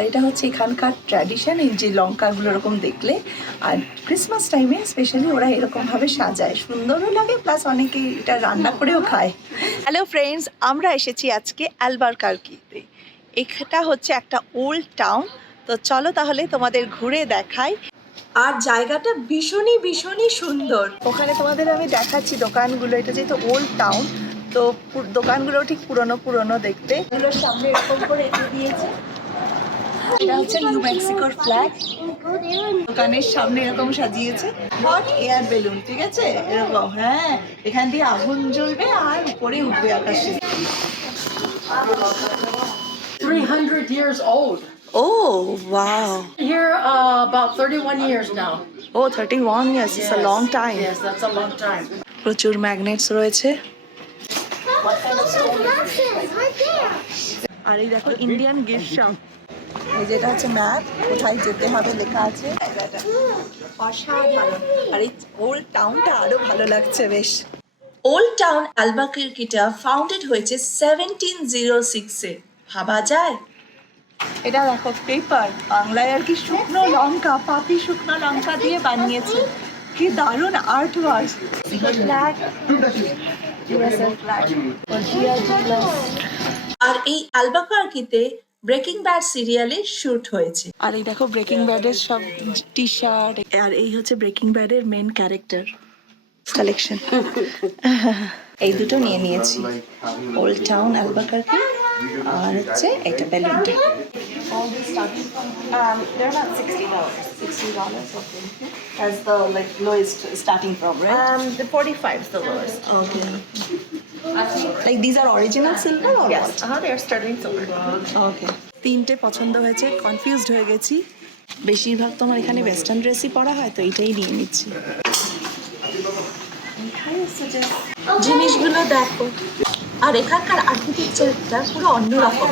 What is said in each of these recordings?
আর এটা হচ্ছে এখানকার ট্র্যাডিশন, এই যে লঙ্কাগুলো এরকম দেখলে। আর ক্রিসমাস টাইমে স্পেশালি ওরা এরকমভাবে সাজায়, সুন্দরও লাগে, প্লাস অনেকে এটা রান্না করেও খায়। হ্যালো ফ্রেন্ডস, আমরা এসেছি আজকে অ্যালবারকার্কিতে। এটা হচ্ছে একটা ওল্ড টাউন। তো চলো তাহলে তোমাদের ঘুরে দেখাই। আর জায়গাটা ভীষণই ভীষণই সুন্দর। ওখানে তোমাদের আমি দেখাচ্ছি দোকানগুলো। এটা যেহেতু ওল্ড টাউন, তো দোকানগুলো ঠিক পুরনো পুরনো দেখতে। এগুলোর সামনে এরকম করে এঁকে দিয়েছে। এটা হচ্ছে নিউ মেক্সিকোর ফ্ল্যাগ। দোকানের সামনে এরকম সাজিয়েছে হট এয়ার বেলুন, ঠিক আছে, এরকম। হ্যাঁ, এখান দিয়ে আগুন জ্বলবে আর উপরে উঠবে আকাশে। 300 years old. Oh, wow. Here about 31 years now. Oh, 31 years. It's a long time. Yes, that's a long time. প্রচুর ম্যাগনেটস রয়েছে। আর এই দেখো ইন্ডিয়ান গিফট শপ। এই যেটা হচ্ছে ম্যাপ, কোথায় যেতে হবে লেখা আছে। অসাধারণ। আর এই ওল্ড টাউনটা আরো ভালো লাগছে বেশ। ওল্ড টাউন অ্যালবাকুয়ার্কিটা ফাউন্ডেড হয়েছে 1706-এ। ভাবা যায়? এটা দেখো পেপার, বাংলায় আর কি শুকনো লঙ্কা, পাতি শুকনো লঙ্কা দিয়ে বানিয়েছে। কি দারুণ আর্ট ওয়ার্ক। আর এই অ্যালবাকুয়ার্কিতে ব্রেকিং ব্যাড সিরিয়ালে শুট হয়েছে। আর এই দেখো ব্রেকিং ব্যাডের সব টি শার্ট। আর এই হচ্ছে ব্রেকিং ব্যাডের মেন ক্যারেক্টার কালেকশন। এই দুটো নিয়ে নিয়েছি, ওল্ড টাউন অ্যালবাকুয়ার্কি আর হচ্ছে এটা বেলুনটা। They're about $60. $60, okay. That's the like lowest starting from, right? The 45 is the lowest. Okay. Like these are original silver or Yes, what? they are sterling silver. Okay. তিনটে পছন্দ হয়েছে, confused হয়ে গেছি। বেশিরভাগ তো আমার এখানে ওয়েস্টার্ন ড্রেসই পরা হয়, তো এইটাই নিয়ে নিচ্ছি। জিনিসগুলো দেখো, আর এখানকার আর্কিটেকচারটা পুরো অন্যরকম।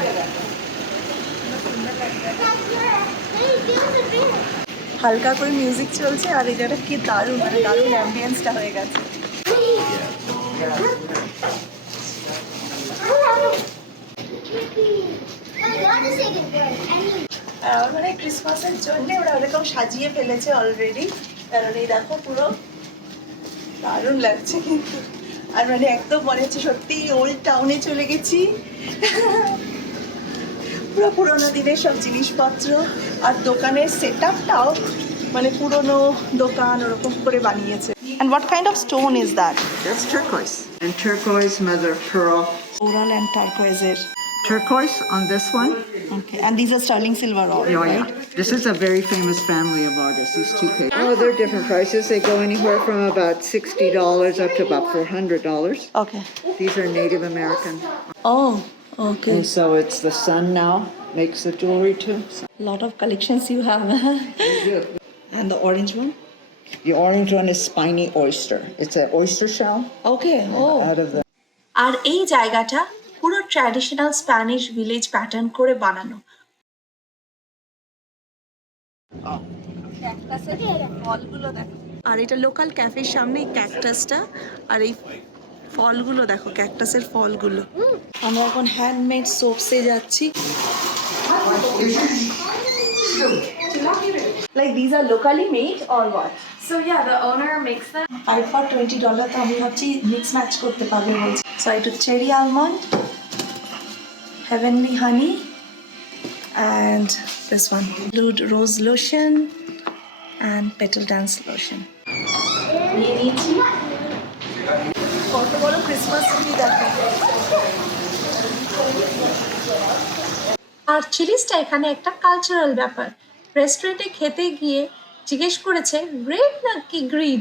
হালকা করে মিউজিক চলছে, আর এই জায়গাটা কি দারুণ, মানে দারুণ অ্যাম্বিয়েন্সটা হয়ে গেছে। মানে ক্রিসমাসের জন্য ওরা ওরকম সাজিয়ে ফেলেছে অলরেডি। কারণ এই দেখো পুরো দারুণ লাগছে কিন্তু। আর মানে একদম মনে হচ্ছে সত্যি ওল্ড টাউনে চলে গেছি। পুরো পুরোনো দিনের সব জিনিসপত্র, আর দোকানের সেট আপটাও মানে পুরোনো দোকান ওরকম করে বানিয়েছে। And what kind of stone is that? That's turquoise. And turquoise, mother of pearl. Coral and turquoise. Turquoise on this one. Okay, and these are sterling silver all, Oh, right? yeah. This is a very famous family of artists, these two papers. Oh, they're different prices. They go anywhere from about $60 up to about $400. Okay. These are Native American. Oh, okay. And so it's the sun now makes the jewelry too. Lot of collections you have. And the orange one? The orange one is spiny oyster. It's an oyster shell. Okay. Oh. Out of the আর এই জায়গাটা পুরো traditional Spanish village pattern করে বানানো। ফলগুলো দেখো, আর এটা local ক্যাফের সামনে ক্যাকটাসটা, আর এই ফলগুলো দেখো, ক্যাকটাসের ফলগুলো। আমরা এখন হ্যান্ডমেড সোপসে যাচ্ছি। Like these are locally made or what? So yeah, the owner makes them. I for $20 তো আমি ভাবছি মিক্স ম্যাচ করতে পারবে বলছি। So I took cherry almond, heavenly honey, and this one, blue rose lotion and petal dance lotion. নিয়ে নিয়েছি। কত বড় ক্রিসমাস ট্রি দেখো। আর চিলিসটা এখানে একটা কালচারাল ব্যাপার। রেস্টুরেন্টে খেতে গিয়ে জিজ্ঞেস করেছে রেড নাকি গ্রিন।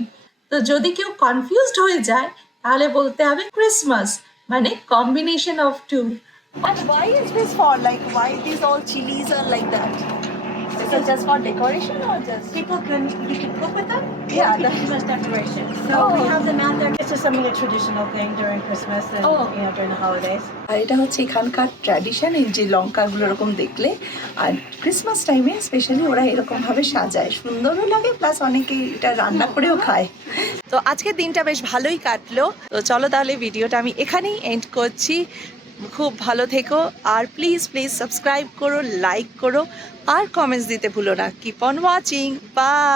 তো যদি কেউ কনফিউজড হয়ে যায় তাহলে বলতে হবে ক্রিসমাস, মানে combination of two. And why is this for? Like why these all chilies are like that? Is it just for decoration or just we can cook with them? Yeah, Too much decoration. So we have them out there. It's just something a traditional thing during Christmas and during the holidays. আর এটা হচ্ছে এখানকার tradition, এই যে লঙ্কাগুলো এরকম দেখলে। আর Christmas টাইমে specially ওরা এরকমভাবে সাজায়, সুন্দরও লাগে, প্লাস অনেকে এটা রান্না করেও খায়। তো আজকের দিনটা বেশ ভালোই কাটলো। তো চলো তাহলে ভিডিওটা আমি এখানেই এন্ড করছি। খুব ভালো থেকো, আর প্লিজ প্লিজ সাবস্ক্রাইব করো, লাইক করো, আর কমেন্টস দিতে ভুলো না। Keep on watching, by.